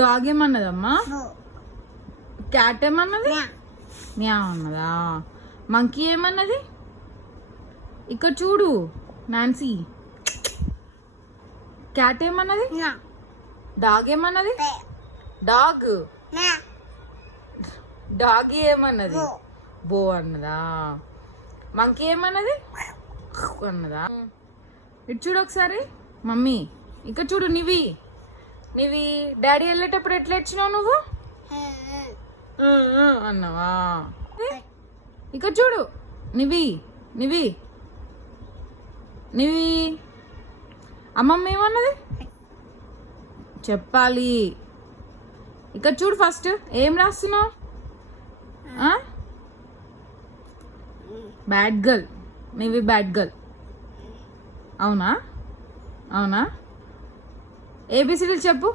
Dog ఏమన్నదమ్మా? Cat ఏమన్నది? మ్యా అన్నదా? మంకీ ఏమన్నది? ఇక్కడ చూడు నాన్సీ. క్యాట్ ఏమన్నది? డాగ్ ఏమన్నది? డాగ్ డాగీ ఏమన్నది? బో అన్నదా? మంకీ ఏమన్నది? అన్నదా? ఇటు చూడు ఒకసారి మమ్మీ. ఇక్కడ చూడు నివి. నివి డాడీ వెళ్ళేటప్పుడు ఎట్లా ఇచ్చినావు నువ్వు? అన్నావా? ఇక్కడ చూడు నివి. నివి నివి అమ్మమ్మ ఏమన్నది చెప్పాలి. ఇక్కడ చూడు ఫస్ట్ ఏం రాస్తున్నావు? Bad girl. నివి బ్యాడ్ గర్ల్. అవునా? అవునా? ఏబిసిడీలు చెప్పు.